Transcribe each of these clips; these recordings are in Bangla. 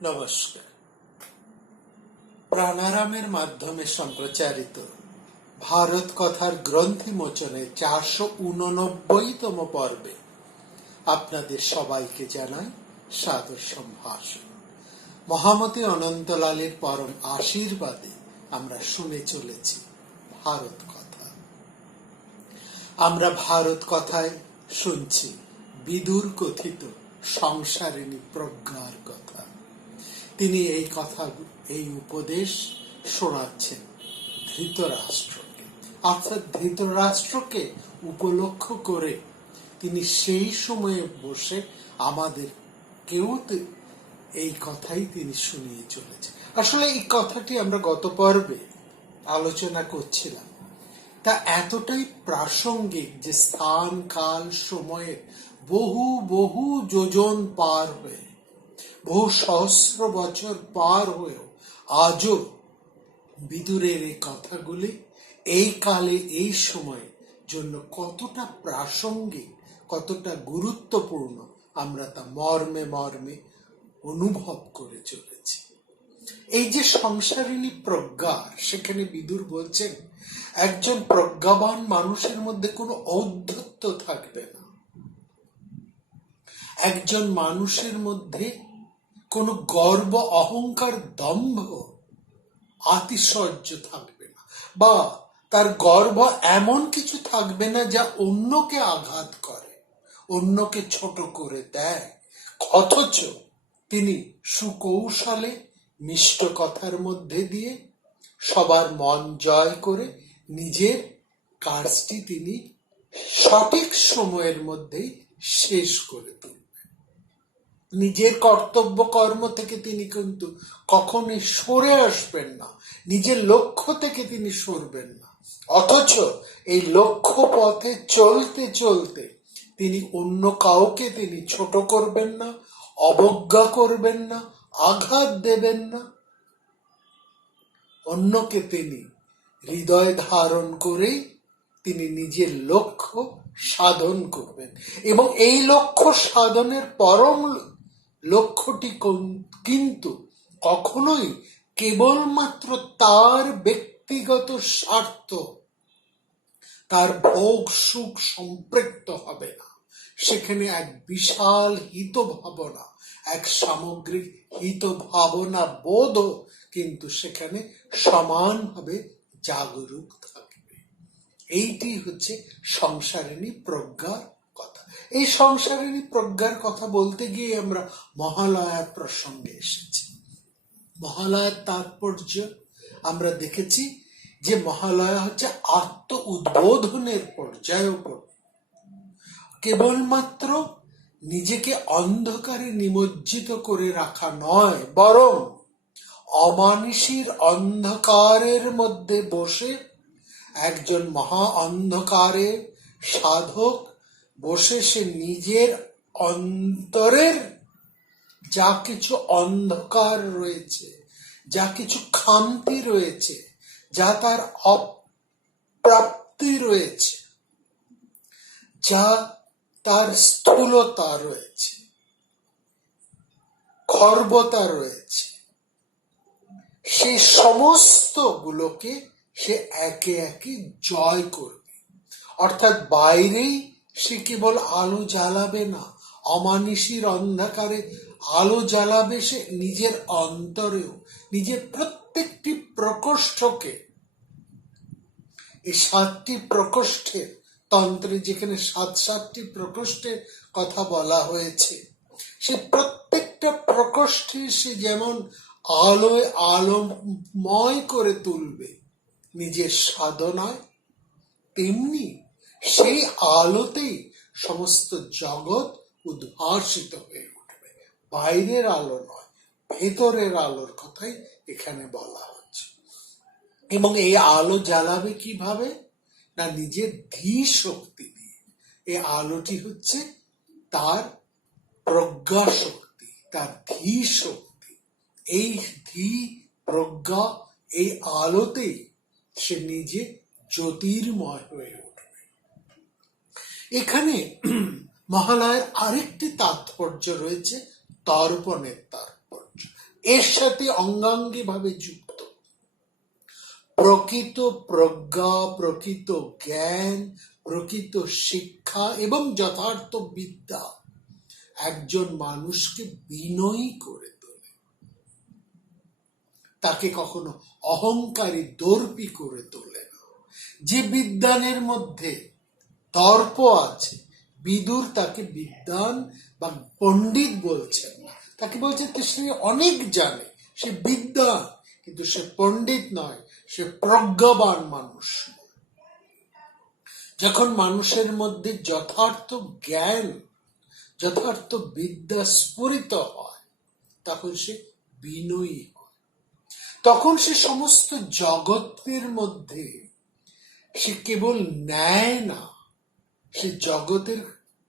নমস্কার। প্রাণারামের মাধ্যমে সম্প্রচারিত ভারত কথার গ্রন্থি মোচনে 489তম পর্বে আপনাদের সবাইকে জানাই সাদর সম্ভাষণ। মহামতি অনন্তলালের পরম আশীর্বাদে আমরা শুনে চলেছি ভারত কথা। আমরা ভারত কথায় শুনছি বিদুর কথিত সংসারিণী প্রজ্ঞার কথা। তিনি এই উপদেশ শোনাচ্ছেন ধৃতরাষ্ট্রকে, অর্থাৎ ধৃতরাষ্ট্রকে উপলক্ষ করে তিনি সেই সময়ে বসে আমাদের কেউ এই কথাই তিনি শুনিয়ে চলেছেন। আসলে এই কথাটি আমরা গত পর্বে আলোচনা করছিলাম, তা এতটাই প্রাসঙ্গিক যে স্থান কাল সময়ের বহু বহু যোজন পার হয়ে, বহু সহস্র বছর পার হয়েও আজও বিদুরের এই কথাগুলি এই কালে এই সময়ে জন্য কতটা প্রাসঙ্গিক, কতটা গুরুত্বপূর্ণ আমরা তা মর্মে মর্মে অনুভব করে চলেছি। এই যে সংসারিণী প্রজ্ঞা, সেখানে বিদুর বলছেন একজন প্রজ্ঞাবান মানুষের মধ্যে কোনো ঔদ্ধত্য থাকবে না, একজন মানুষের মধ্যে কোনো গর্ব, অহংকার, দম্ভ, আতিশয্য থাকবে না, বা তার গর্ব এমন কিছু থাকবে না যা অন্যকে আঘাত করে, অন্যকে ছোট করে দেয়। অথচ তিনি সুকৌশলে মিষ্ট কথার মধ্যে দিয়ে সবার মন জয় করে নিজের কাজটি তিনি সঠিক সময়ের মধ্যেই শেষ করে তুলবেন। নিজের কর্তব্য কর্ম থেকে তিনি কিন্তু কখনোই সরে আসবেন না, নিজের লক্ষ্য থেকে তিনি সরবেন না। অথচ এই লক্ষ্য পথে চলতে চলতে তিনি অন্য কাউকে তিনি ছোট করবেন না, অবজ্ঞা করবেন না, আঘাত দেবেন না। অন্যকে তিনি হৃদয় ধারণ করেই তিনি নিজের লক্ষ্য সাধন করবেন, এবং এই লক্ষ্য সাধনের পরম লক্ষ্যটি কিন্তু কখনোই কেবলমাত্র তার ব্যক্তিগত স্বার্থ, তার ভোগ সুখ সম্পৃক্ত হবে না। সেখানে এক বিশাল হিত ভাবনা, এক সামগ্রিক হিত ভাবনা বোধ কিন্তু সেখানে সমানভাবে জাগরুক থাকবে। এইটি হচ্ছে সংসারিণী প্রজ্ঞার কথা। এই সংসারিণী প্রজ্ঞার কথা বলতে গিয়ে আমরা মহালয়ার প্রসঙ্গে এসেছি। মহালয়ার তাৎপর্য আমরা দেখেছি যে মহালয়া হচ্ছে আত্ম উদ্বোধনের পর্যায়ে কেবলমাত্র নিজেকে অন্ধকারে নিমজ্জিত করে রাখা নয়, বরং অমানিসীর অন্ধকারের মধ্যে বসে একজন মহা অন্ধকারে সাধক বসে সে নিজের অন্তরের যা কিছু অন্ধকার রয়েছে, যা কিছু খামতি রয়েছে, যা তার অপ্রাপ্তি রয়েছে, যা তার স্থূলতা রয়েছে, খর্বতা রয়েছে, সেই সমস্ত গুলোকে সে একে একে জয় করবে। অর্থাৎ বাইরেই সে কেবল আলো জ্বালাবে না, অমানিসীর অন্ধকারে আলো জ্বালাবে সে নিজের অন্তরেও, নিজের প্রত্যেকটি প্রকোষ্ঠকে। এই 7টি প্রকোষ্ঠের তন্ত্রে যেখানে 7টি প্রকোষ্ঠের কথা বলা হয়েছে, সে প্রত্যেকটা প্রকোষ্ঠে সে যেমন আলোয় আলোময় করে তুলবে নিজের সাধনায়, তেমনি সেই আলোতেই সমস্ত জগৎ উদ্ভাসিত হয়ে উঠবে। বাইরের আলো নয়, ভেতরের আলোর কথাই এখানে বলা হচ্ছে। এবং এই আলো জ্বালাবে কিভাবে? না, নিজের ধী শক্তি দিয়ে। এই আলোটি হচ্ছে তার প্রজ্ঞা শক্তি, তার ধী শক্তি। এই ধী প্রজ্ঞা, এই আলোতেই সে নিজে জ্যোতির্ময় হয়ে উঠবে। এখানে মহালয়ার আরেকটি তাৎপর্য রয়েছে, তর্পণের তাৎপর্য। এর সাথে অঙ্গাঙ্গী ভাবে যুক্ত। প্রকৃত প্রজ্ঞা, প্রকৃত জ্ঞান, প্রকৃত শিক্ষা এবং যথার্থ বিদ্যা একজন মানুষকে বিনয়ী করে তোলে, তাকে কখনো অহংকারী দর্পী করে তোলে না। যে বিদ্বানের মধ্যে দর্প আছে, বিদুর তাকে বিদ্বান বা পণ্ডিত বলছেন না, তাকে বলছে সে অনেক জানে, সে বিদ্বান, কিন্তু সে পণ্ডিত নয়, সে প্রজ্ঞাবান মানুষ। যখন মানুষের মধ্যে যথার্থ জ্ঞান, যথার্থ বিদ্যা স্ফুরিত হয়, তখন সে বিনয়ী হয়। তখন সে সমস্ত জগতের মধ্যে সে কেবল নেয় না, সে জগতের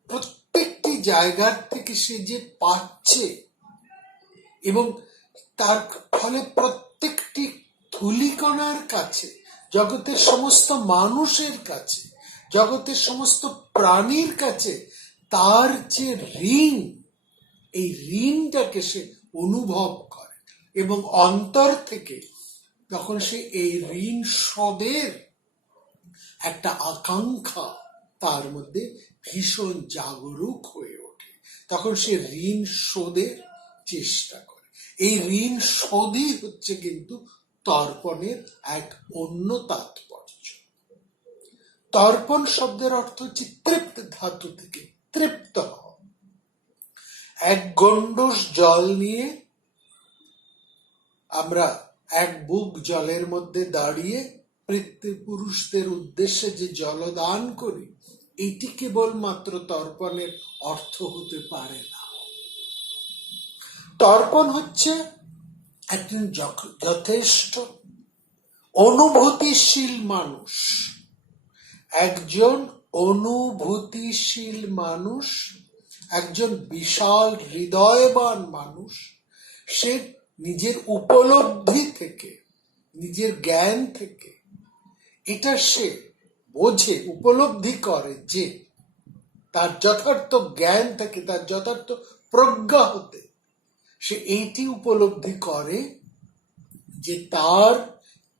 প্রত্যেকটি জায়গার থেকে সে যে পাচ্ছে, এবং তার ফলে প্রত্যেকটি ধূলিকণার কাছে, জগতের সমস্ত মানুষের কাছে, জগতের সমস্ত প্রাণীর কাছে তার যে ঋণ, এই ঋণটাকে সে অনুভব করে, এবং অন্তর থেকে তখন সে এই ঋণ শোধের একটা আকাঙ্ক্ষা তার মধ্যে ভীষণ জাগরুক হয়ে ওঠে। তখন সে ঋণ শোধের চেষ্টা করে। এই ঋণ শোধই হচ্ছে কিন্তু তর্পণের এক অন্য তাৎপর্য। তর্পণ শব্দের অর্থ হচ্ছে তৃপ্ত, ধাতু থেকে তৃপ্ত হওয়া। এক গণ্ডূষ জল নিয়ে আমরা এক বুক জলের মধ্যে দাঁড়িয়ে পিতৃপুরুষদের উদ্দেশ্যে যে জলদান করি, এটি কেবলমাত্র তর্পণের অর্থ হতে পারে না। তর্পণ হচ্ছে একজন যথেষ্ট অনুভূতিশীল মানুষ, একজন অনুভূতিশীল মানুষ, একজন বিশাল হৃদয়বান মানুষ। সে নিজের উপলব্ধি থেকে, নিজের জ্ঞান থেকে এটা সে বোঝে, উপলব্ধি করে যে তার যথার্থ জ্ঞান থেকে, তার যথার্থ প্রজ্ঞা হতে সে এইটি উপলব্ধি করে যে তার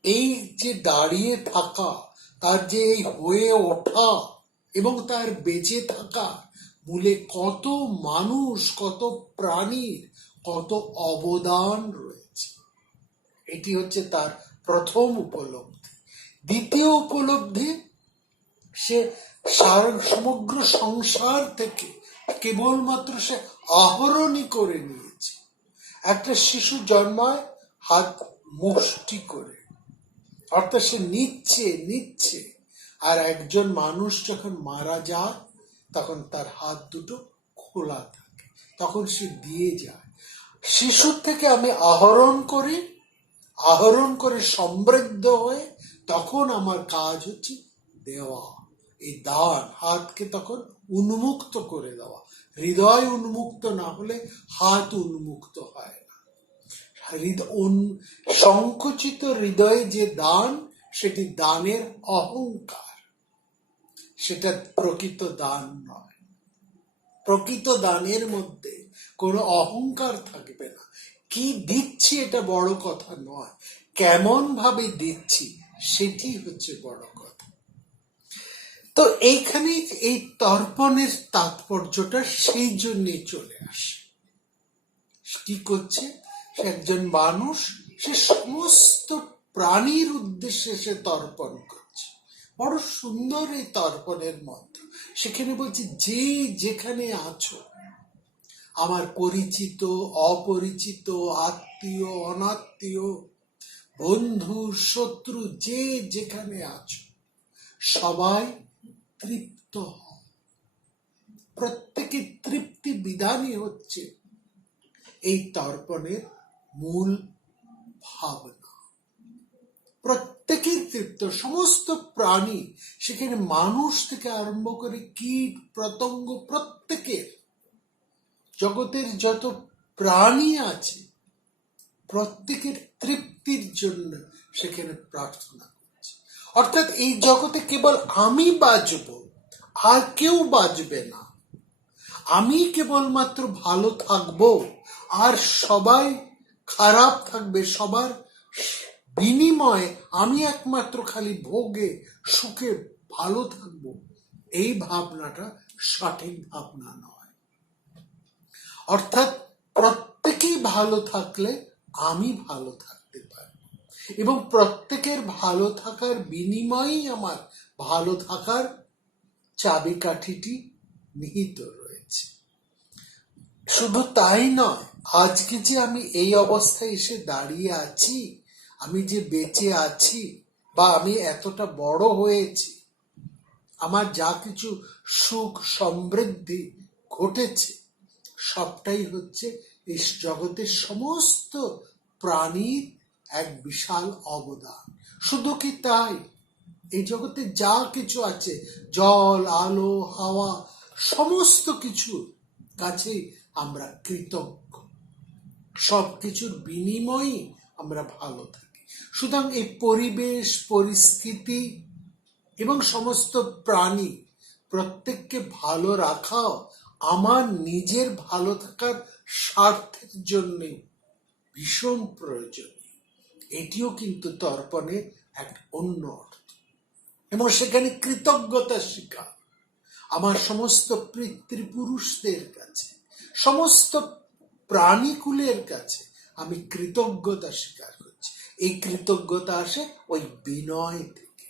এই যে দাঁড়িয়ে থাকা, তার যে এই হয়ে ওঠা এবং তার বেঁচে থাকা মূলে কত মানুষ, কত প্রাণীর কত অবদান রয়েছে। এটি হচ্ছে তার প্রথম উপলব্ধি। দ্বিতীয় উপলব্ধি, সে সমগ্র সংসার থেকে কেবলমাত্র সে আহরণই করে নিয়েছে। একটা শিশু জন্মায় হাত মুষ্টি করে, অর্থাৎ সে নিচ্ছে, আর একজন মানুষ যখন মারা যায় তখন তার হাত দুটো খোলা থাকে, তখন সে দিয়ে যায়। শিশুর থেকে আমি আহরণ করে সমৃদ্ধ হয়ে তখন আমার কাজ হচ্ছে দেওয়া, এই দান, হাতকে তখন উন্মুক্ত করে দেওয়া। হৃদয় উন্মুক্ত না হলে হাত উন্মুক্ত হয় না। সংকুচিত হৃদয়ে যে দান, সেটি দানের অহংকার, সেটা প্রকৃত দান নয়। প্রকৃত দানের মধ্যে কোনো অহংকার থাকবে না। কি দিচ্ছি এটা বড় কথা নয়, কেমন ভাবে দিচ্ছি সেটি হচ্ছে বড় কথা। তো এইখানে এই তর্পণের তাৎপর্যটা সেই জন্যই চলে আসে। কি করছে? সে একজন মানুষ, সে সমস্ত প্রাণীর উদ্দেশ্যে সে তর্পণ করছে। বড় সুন্দর এই তর্পণের মন্ত্র। সেখানে বলছে, যে যেখানে আছো, আমার পরিচিত অপরিচিত, আত্মীয় অনাত্মীয়, বন্ধু শত্রু, যে যেখানে আছো সবাই তৃপ্ত হও। প্রত্যেকের তৃপ্তি বিধানই হচ্ছে এই তর্পণের মূল ভাবনা। প্রত্যেকের তৃপ্ত, সমস্ত প্রাণী, সেখানে মানুষ থেকে আরম্ভ করে কীট পতঙ্গ, প্রত্যেকের, জগতের যত প্রাণী আছে প্রত্যেকের তৃপ্তির জন্য সেখানে প্রার্থনা করছে। অর্থাৎ এই জগতে কেবল আমি বাঁচব, আর কেউ বাঁচবে না। আমি কেবলমাত্র ভালো থাকবো, আর সবাই খারাপ থাকবে, সবার বিনিময়ে আমি একমাত্র খালি ভোগে সুখে ভালো থাকব, এই ভাবনাটা সঠিক ভাবনা নয়। অর্থাৎ প্রত্যেকেই ভালো থাকলে আমি ভালো থাকতে পারি, এবং প্রত্যেকের ভালো থাকার বিনিময়েই আমার ভালো থাকার চাবিকাঠিটি নিহিত রয়েছে। শুধু তাই নয়, আজকে যে আমি এই অবস্থায় এসে দাঁড়িয়ে আছি, আমি যে বেঁচে আছি, বা আমি এতটা বড় হয়েছি, আমার যা কিছু সুখ সমৃদ্ধি ঘটেছে, সবটাই হচ্ছে এই জগতের সমস্ত প্রাণীর এক বিশাল অবদান। শুধু কি তাই, এই জগতে যা কিছু আছে, জল, আলো, হাওয়া, সমস্ত কিছু কাছে আমরা কৃতজ্ঞ। সবকিছুর বিনিময়ে আমরা ভালো থাকি। সুতরাং এই পরিবেশ, পরিস্থিতি এবং সমস্ত প্রাণী প্রত্যেককে ভালো রাখাও আমার নিজের ভালো থাকার স্বার্থের জন্য ভীষণ প্রয়োজনীয়। এটিও কিন্তু তর্পণের এক অন্য অর্থ, এবং সেখানে কৃতজ্ঞতা স্বীকার। আমার সমস্ত পিতৃপুরুষদের কাছে, সমস্ত প্রাণীকুলের কাছে আমি কৃতজ্ঞতা স্বীকার করছি। এই কৃতজ্ঞতা আসে ওই বিনয় থেকে।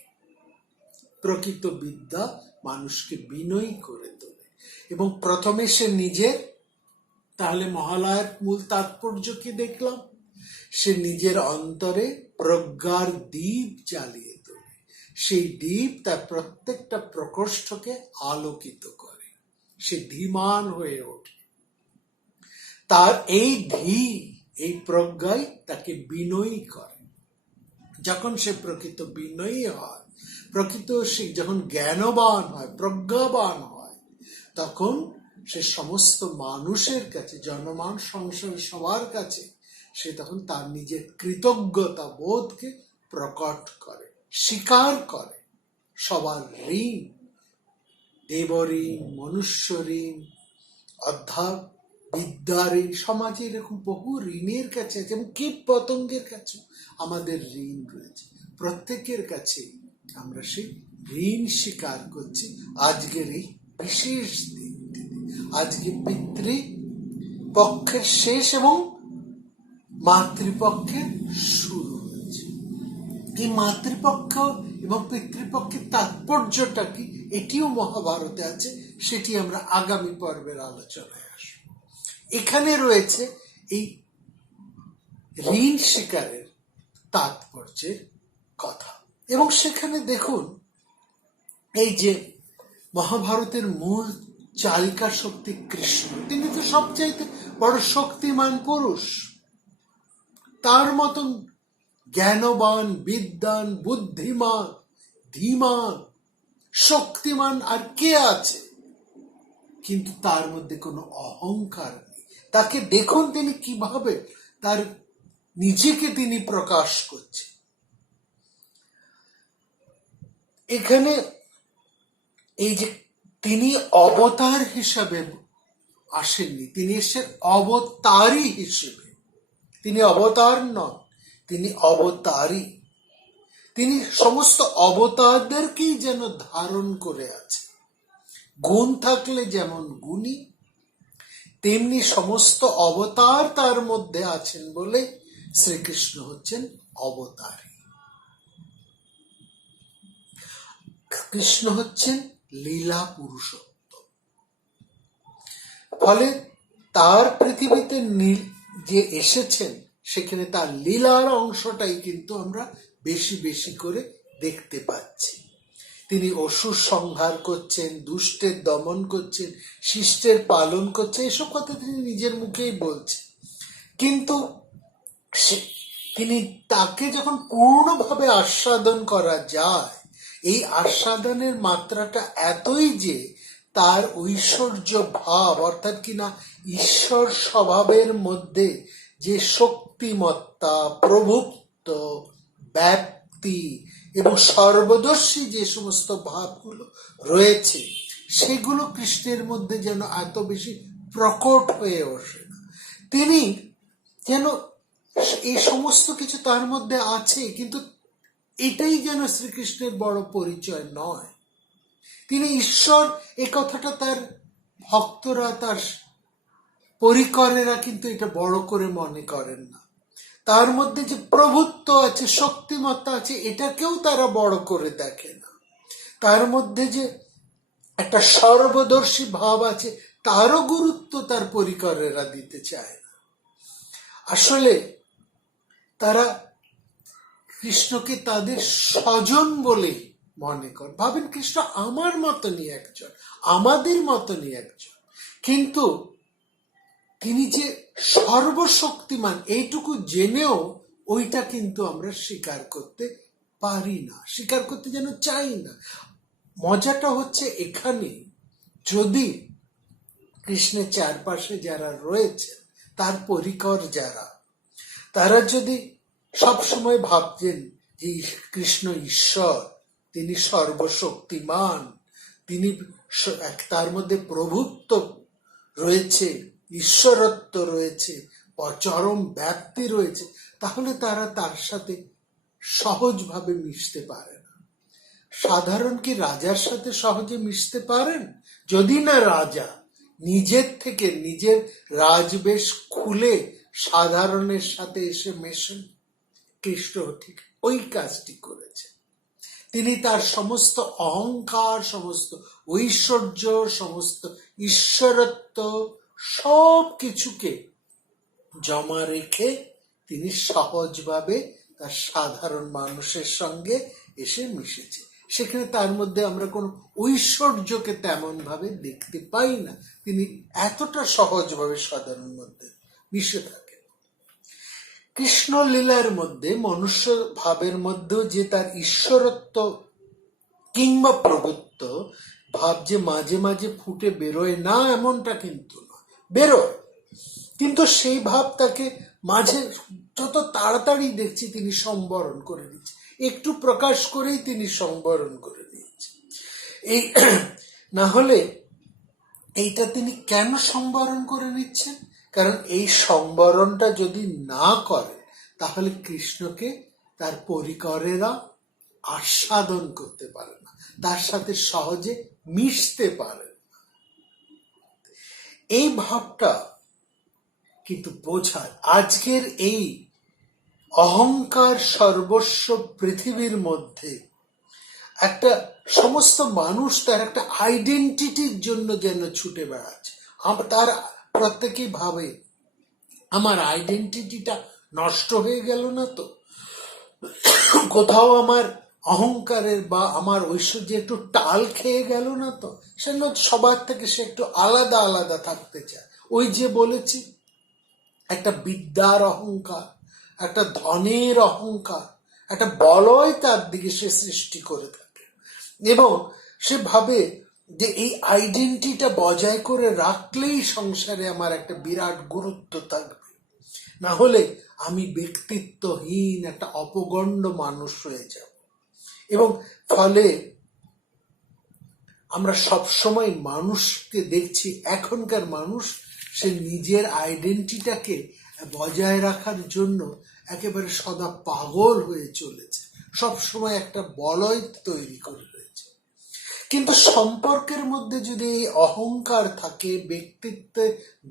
প্রকৃত বিদ্যা মানুষকে বিনয়ী করে তোলে, এবং প্রথমে সে নিজের, তাহলে মহালয়ার মূল তাৎপর্য কি দেখলাম? সে নিজের অন্তরে প্রজ্ঞার দীপ জ্বালিয়ে তোলে। সেই দীপ তার প্রত্যেকটা প্রকোষ্ঠকে আলোকিত করে, সে ধীমান হয়ে ওঠে। তার এই প্রজ্ঞাই তাকে বিনয়ী করে। যখন সে প্রকৃত বিনয়ী হয়, প্রকৃত সে যখন জ্ঞানবান হয়, প্রজ্ঞাবান হয়, তখন সে সমস্ত মানুষের কাছে, জনমান সংসার সবার কাছে সে তখন তার নিজের কৃতজ্ঞতা বোধকে প্রকট করে, স্বীকার করে। সবার ঋণ, দেবঋণ, মনুষ্য ঋণ, অধ্যাপ বিদ্যার ঋণ, সমাজে এরকম বহু ঋণের কাছে আছে, এবং কীট পতঙ্গের কাছে আমাদের ঋণ রয়েছে। প্রত্যেকের কাছে আমরা সেই ঋণ স্বীকার করছি আজকের এই বিশেষ দিনটিতে। আজকে পিতৃপক্ষের শেষ এবং মাতৃপক্ষের শুরু হয়েছে। এই মাতৃপক্ষ এবং পিতৃপক্ষের তাৎপর্যটা কি, এটিও মহাভারতে আছে, সেটি আমরা আগামী পর্বের আলোচনায় আসব। এখানে রয়েছে এই ঋণ স্বীকারের তাৎপর্যের কথা, এবং সেখানে দেখুন, এই যে মহাভারতের মূল চালিকা শক্তি কৃষ্ণ, তিনি তো সবচাইতে বড় শক্তিমান পুরুষ। তার মতন জ্ঞানবান, বিদ্বান, বুদ্ধিমান, ধীমান, শক্তিমান আর কে আছে? কিন্তু তার মধ্যে কোনো অহংকার নেই। তাকে দেখুন তিনি কিভাবে তার নিজেকে তিনি প্রকাশ করছে। এখানে এই যে তিনি অবতার হিসাবে আসেননি, তিনি এসেছেন অবতারী হিসেবে। তিনি অবতার নন, তিনি অবতারী। তিনি সমস্ত অবতারদেরকেই যেন ধারণ করে আছে। গুণ থাকলে যেমন গুণী, তেমনি সমস্ত অবতার তার মধ্যে আছেন বলে শ্রীকৃষ্ণ হচ্ছেন অবতারী। কৃষ্ণ হচ্ছেন লীলা পুরুষোত্তম। ফলে তার পৃথিবীতে যে এসেছেন, সেখানে তার লীলার অংশটাই কিন্তু আমরা বেশি বেশি করে দেখতে পাচ্ছি। তিনি অসুর সংহার করছেন, দুষ্টের দমন করছেন, শিষ্টের পালন করছেন, এসব কথা তিনি নিজের মুখেই বলছেন। কিন্তু তিনি তাকে যখন পূর্ণভাবে আস্বাদন করা যায়, এই আস্বাদনের মাত্রাটা এতই যে তার ঐশ্বর্য ভাব, অর্থাৎ কিনা ঈশ্বর স্বভাবের মধ্যে যে শক্তিমত্তা, প্রভুত্ব, ব্যাপ্তি এবং সর্বদর্শী যে সমস্ত ভাবগুলো রয়েছে, সেগুলো কৃষ্ণের মধ্যে যেন এত বেশি প্রকট হয়ে ওঠে না। তিনি যেন এই সমস্ত কিছু তার মধ্যে আছে, কিন্তু এটাই যেন শ্রীকৃষ্ণের বড় পরিচয় নয়। তিনি ঈশ্বর, এ কথাটা তার ভক্তরা, তার পরিকরেরা কিন্তু এটা বড় করে মনে করেন না। তার মধ্যে যে প্রভুত্ব আছে, শক্তিমত্তা আছে, এটাকেও তারা বড় করে দেখে না। তার মধ্যে যে একটা সর্বদর্শী ভাব আছে, তারও গুরুত্ব তার পরিকরেরা দিতে চায় না। আসলে তারা কৃষ্ণকে তাদের স্বজন বলেই মনে করে, ভাবেন কৃষ্ণ আমার মতনই একজন, আমাদের মতনই একজন। কিন্তু তিনি যে সর্বশক্তিমান এইটুকু জেনেও ওইটা কিন্তু আমরা স্বীকার করতে পারি না, স্বীকার করতে যেন চাই না। মজাটা হচ্ছে এখানে, যদি কৃষ্ণের চারপাশে যারা রয়েছেন, তার পরিকর যারা, তারা যদি সবসময় ভাবতেন যে কৃষ্ণ ঈশ্বর, তিনি সর্বশক্তিমান, তিনি তার মধ্যে প্রভুত্ব রয়েছে, ঈশ্বরত্ব রয়েছে, চরম ব্যাপ্তি রয়েছে, তাহলে তারা তার সাথে সহজভাবে মিশতে পারে না। সাধারণ কি রাজার সাথে সহজে মিশতে পারেন? যদি না রাজা নিজের থেকে, নিজের রাজবেশ খুলে সাধারণের সাথে এসে মেশেন। কৃষ্ণ ঠিক ওই কাজটি করেছে। তিনি তার সমস্ত অহংকার, সমস্ত ঐশ্বর্য, সমস্ত ঈশ্বরত্ব সব কিছুকে জমা রেখে তিনি সহজভাবে তার সাধারণ মানুষের সঙ্গে এসে মিশেছে। সেখানে তার মধ্যে আমরা কোনো ঐশ্বর্যকে তেমন ভাবে দেখতে পাই না। তিনি এতটা সহজভাবে সাধারণ মধ্যে মিশে থাকেন। কৃষ্ণ লীলার মধ্যে মনুষ্য ভাবের মধ্যেও যে তার ঈশ্বরত্ব কিংবা প্রভুত্ব ভাব যে মাঝে মাঝে ফুটে বেরোয় না, এমনটা কিন্তু নয়, বেরোয়। কিন্তু সেই ভাব তাকে মাঝে যত তাড়াতাড়ি দেখছি তিনি সম্বরণ করে দিচ্ছে, একটু প্রকাশ করেই তিনি সম্বরণ করে দিচ্ছে। এই না হলে এইটা তিনি কেন সম্বরণ করে নিচ্ছেন? কারণ এই সম্বরণটা যদি না করেন, তাহলে কৃষ্ণকে তার পরিকরেরা আস্বাদন করতে পারে না, তার সাথে সহজে মিশতে পারে না। এই ভাবটা কিন্তু বোঝায় আজকের এই অহংকার সর্বস্ব পৃথিবীর মধ্যে একটা সমস্ত মানুষ তার একটা আইডেন্টিটির জন্য যেন ছুটে বেড়াচ্ছে। তার প্রত্যেকেই ভাবে আমার আইডেন্টিটিটা নষ্ট হয়ে গেল না তো, কোথাও আমার অহংকারের বা আমার ঐশ্বর্যে একটু টাল খেয়ে গেল না তো। সে সবার থেকে সে একটু আলাদা আলাদা থাকতে চায়। ওই যে বলেছি, একটা বিদ্যার অহংকার, একটা ধনের অহংকার, একটা বলয় তার দিকে সে সৃষ্টি করে থাকে, এবং সে ভাবে যে এই আইডেন্টিটিটা বজায় করে রাখলেই সংসারে আমার একটা বিরাট গুরুত্ব থাকবে, না হলে আমি ব্যক্তিত্বহীন একটা অপগণ্ড মানুষ হয়ে যাব। এবং ফলে আমরা সবসময় মানুষকে দেখছি, এখনকার মানুষ সে নিজের আইডেন্টিটিটাকে বজায় রাখার জন্য একেবারে সদা পাগল হয়ে চলেছে, সবসময় একটা বলয় তৈরি করে রয়েছে। কিন্তু সম্পর্কের মধ্যে যদি এই অহংকার থাকে, ব্যক্তিত্বে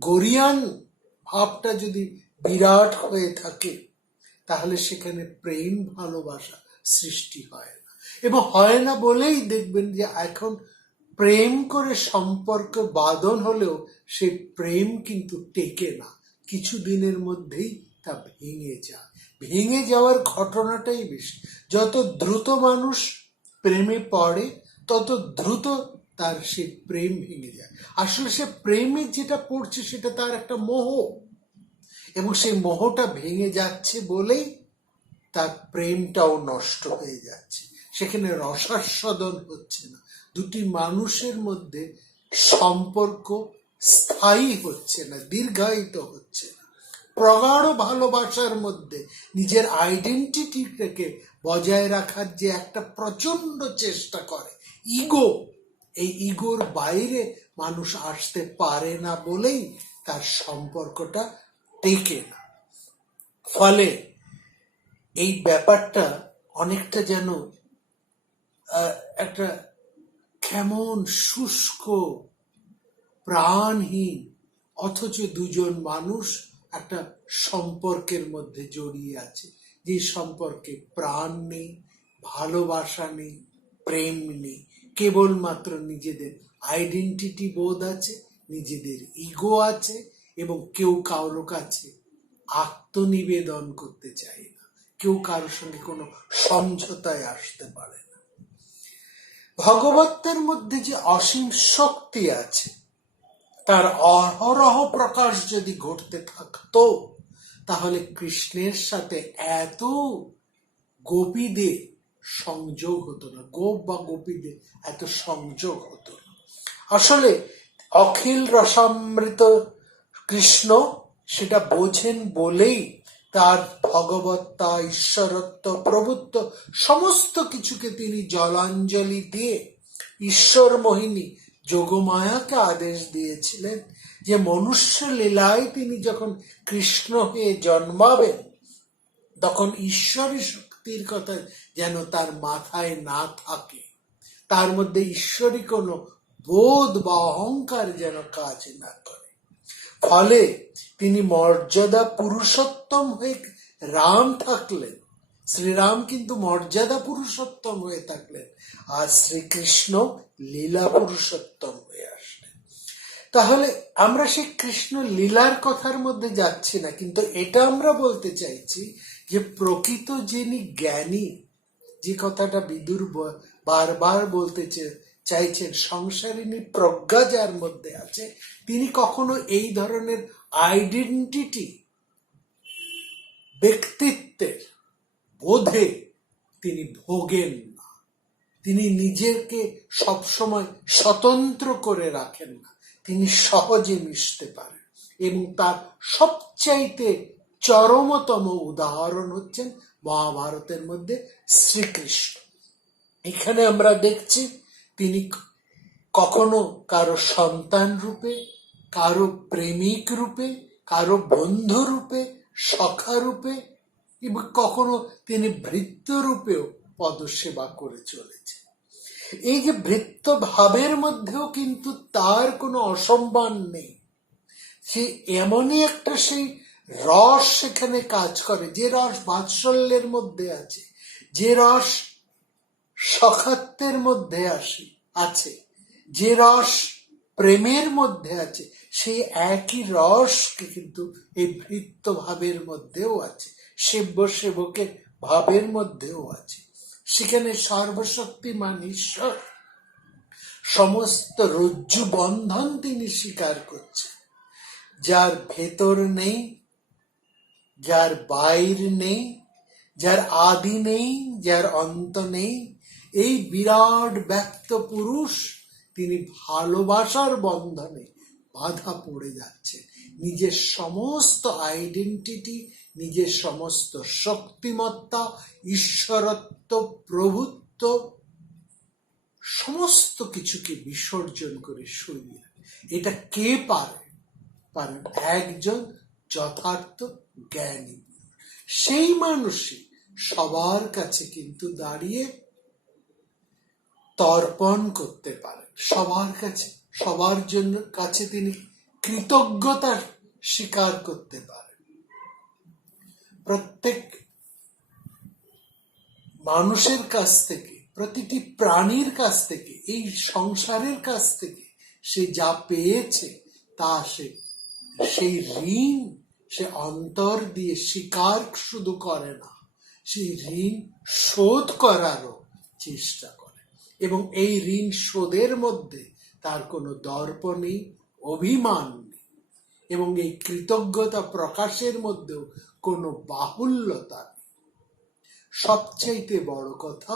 গরিয়ান ভাবটা যদি বিরাট হয়ে থাকে, তাহলে সেখানে প্রেম ভালোবাসা সৃষ্টি হয় না। এবং হয় না বলেই দেখবেন যে এখন প্রেম করে সম্পর্ক বাঁধন হলেও সেই প্রেম কিন্তু টেকে না, কিছু দিনের মধ্যেই তা ভেঙে যায়। ভেঙে যাওয়ার ঘটনাটাই বেশি। যত দ্রুত মানুষ প্রেমে পড়ে, তত দ্রুত তার সেই প্রেম ভেঙে যায়। আসলে সে প্রেমে যেটা পড়ছে সেটা তার একটা মোহ, এবং সেই মোহটা ভেঙে যাচ্ছে বলেই তার প্রেমটাও নষ্ট হয়ে যাচ্ছে। সেখানে রসাস্বাদন হচ্ছে না, দুটি মানুষের মধ্যে সম্পর্ক স্থায়ী হচ্ছে না, দীর্ঘায়িত হচ্ছে না। প্রগাঢ় ভালোবাসার মধ্যে নিজের আইডেন্টিটিটাকে বজায় রাখার যে একটা প্রচন্ড চেষ্টা করে ইগো, এই ইগোর বাইরে মানুষ আসতে পারে না বলেই তার সম্পর্কটা টেকে না। ফলে এই ব্যাপারটা অনেকটা যেন একটা কেমন শুষ্ক, প্রাণহীন, অথচ দুজন মানুষ একটা সম্পর্কের মধ্যে জড়িয়ে আছে, যে সম্পর্কে প্রাণ নেই, ভালোবাসা নেই, প্রেম নেই, কেবলমাত্র নিজেদের আইডেন্টিটি বোধ আছে, নিজেদের ইগো আছে, এবং কেউ কারোর কাছে আত্মনিবেদন করতে চায় না, কেউ কারোর সঙ্গে কোনো সমঝোতায় আসতে পারে না। ভগবতের মধ্যে যে অসীম শক্তি আছে, তার অহরহ প্রকাশ যদি ঘটতে থাকতো, তাহলে কৃষ্ণের সাথে এত গোপীদের সংযোগ হতো না, গোপ বা গোপীদের এত সংযোগ হতো না। আসলে অখিল রসামৃত কৃষ্ণ সেটা বোঝেন বলেই তার ভগবত্তা, ঈশ্বরত্ব, প্রভুত্ব সমস্ত কিছুকে তিনি জলাঞ্জলি দিয়ে ঈশ্বর মোহিনী যোগমায়াকে আদেশ দিয়েছিলেন যে মনুষ্য লীলায় তিনি যখন কৃষ্ণ হয়ে জন্মাবেন, তখন ঈশ্বরী শক্তির কথা যেন তার মাথায় না থাকে, তার মধ্যে ঈশ্বরী কোনো বোধ বা অহংকার যেন কাজ না করে। ফলে তিনি মর্যাদা পুরুষোত্তম হয়ে রাম থাকলেন, শ্রীরাম কিন্তু মর্যাদা পুরুষোত্তম হয়ে থাকলেন, আর শ্রীকৃষ্ণ লীলা পুরুষোত্তম হয়ে আসলেন। তাহলে আমরা সেই কৃষ্ণ লীলার কথার মধ্যে যাচ্ছি না, কিন্তু এটা আমরা বলতে চাইছি যে প্রকৃত যিনি জ্ঞানী, যে কথাটা বিদুর বারবার বলতে চাইছেন, সংসারিণী প্রজ্ঞা যার মধ্যে আছে, তিনি কখনো এই ধরনের আইডেন্টিটি, ব্যক্তিত্বের বোধে তিনি ভোগেন না, তিনি নিজেকে সবসময় স্বতন্ত্র করে রাখেন না, তিনি সহজে মিশতে পারেন। এবং তার সবচাইতে চরমতম উদাহরণ হচ্ছেন মহাভারতের মধ্যে শ্রীকৃষ্ণ। এখানে আমরা দেখছি তিনি কখনো কারো সন্তান রূপে, কারো প্রেমিক রূপে, কারো বন্ধু রূপে, সখা রূপে, এবং কখনো তিনি ভৃত্য রূপেও পদসেবা করে চলেছে। এই যে ভৃত্য ভাবের মধ্যেও কিন্তু তার কোনো অসম্মান নেই, সে এমনই একটা সেই রস সেখানে কাজ করে, যে রস বাৎসল্যের মধ্যে আছে, যে রস সখাত্বের মধ্যে আছে, যে রস প্রেমের মধ্যে আছে, সেই একই রস কিন্তু এই ভৃত্য ভাবের মধ্যেও আছে, সেব্য সেবকের ভাবের মধ্যেও আছে। সেখানে সর্বশক্তিমান ঈশ্বর সমস্ত রজ্জু বন্ধন তিনি স্বীকার করছেন, যার ভেতর নেই, যার বাইর নেই, যার আদি নেই, যার অন্ত নেই, এই বিরাট ব্যক্ত পুরুষ তিনি ভালোবাসার বন্ধনে বাধা পড়ে যাচ্ছে। নিজের সমস্ত আইডেন্টিটি, নিজের সমস্ত শক্তিমত্তা, ঈশ্বরত্ব, প্রভুত্ব সমস্ত কিছুকে বিসর্জন করে সরিয়ে। এটা কে পারে? পারেন একজন যথার্থ জ্ঞানী। সেই মানুষই সবার কাছে কিন্তু দাঁড়িয়ে তর্পণ করতে পারেন, সবার কাছে, সবার জন্য কাছে তিনি কৃতজ্ঞতা স্বীকার করতে পারেন। প্রত্যেক মানুষের কাছ থেকে, প্রতিটি প্রাণীর কাছ থেকে, এই সংসারের কাছ থেকে সে যা পেয়েছে তা সেই ঋণ সে অন্তর দিয়ে স্বীকার শুধু করে না, সেই ঋণ শোধ করারও চেষ্টা করে। এবং এই ঋণ শোধের মধ্যে তার কোনো দর্প নেই, অভিমান নেই, এবং এই কৃতজ্ঞতা প্রকাশের মধ্যেও কোনো বাহুল্যতা নেই। সবচাইতে বড় কথা,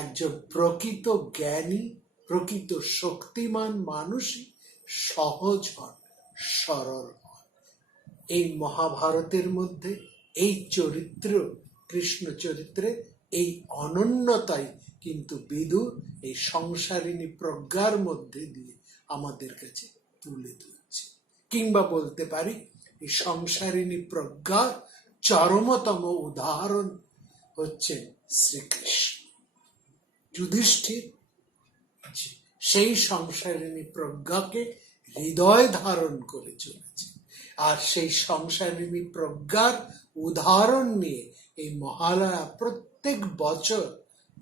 একজন প্রকৃত জ্ঞানী, প্রকৃত শক্তিমান মানুষই সহজ হন, সরল হন। এই মহাভারতের মধ্যে এই চরিত্র, কৃষ্ণ চরিত্রে এই অনন্যতাই কিন্তু বিদুর এই সংসারিণী প্রজ্ঞার মধ্যে দিয়ে আমাদের কাছে তুলে ধরছে। কিংবা বলতে পারি, এই সংসারিণী প্রজ্ঞার চরমতম উদাহরণ হচ্ছেন শ্রীকৃষ্ণ। যুধিষ্ঠির সেই সংসারিণী প্রজ্ঞাকে হৃদয় ধারণ করে চলেছে, আর সেই সংসারিণী প্রজ্ঞার উদাহরণ নিয়ে এই মহালয়া প্রত্যেক বছর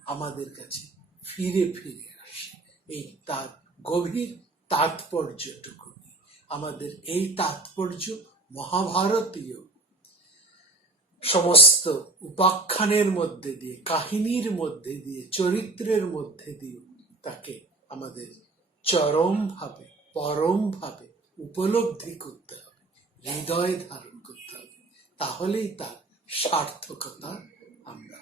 আমাদের কাছে ফিরে ফিরে আসে। এই তার গভীর তাৎপর্যটুকু নিয়ে আমাদের এই তাৎপর্য মহাভারতীয় সমস্ত উপাখ্যানের মধ্যে দিয়ে, কাহিনীর মধ্যে দিয়ে, চরিত্রের মধ্যে দিয়ে তাকে আমাদের চরমভাবে পরমভাবে উপলব্ধি করতে হবে, হৃদয়ে ধারণ করতে হবে। তাহলেই তার সার্থকতা আমরা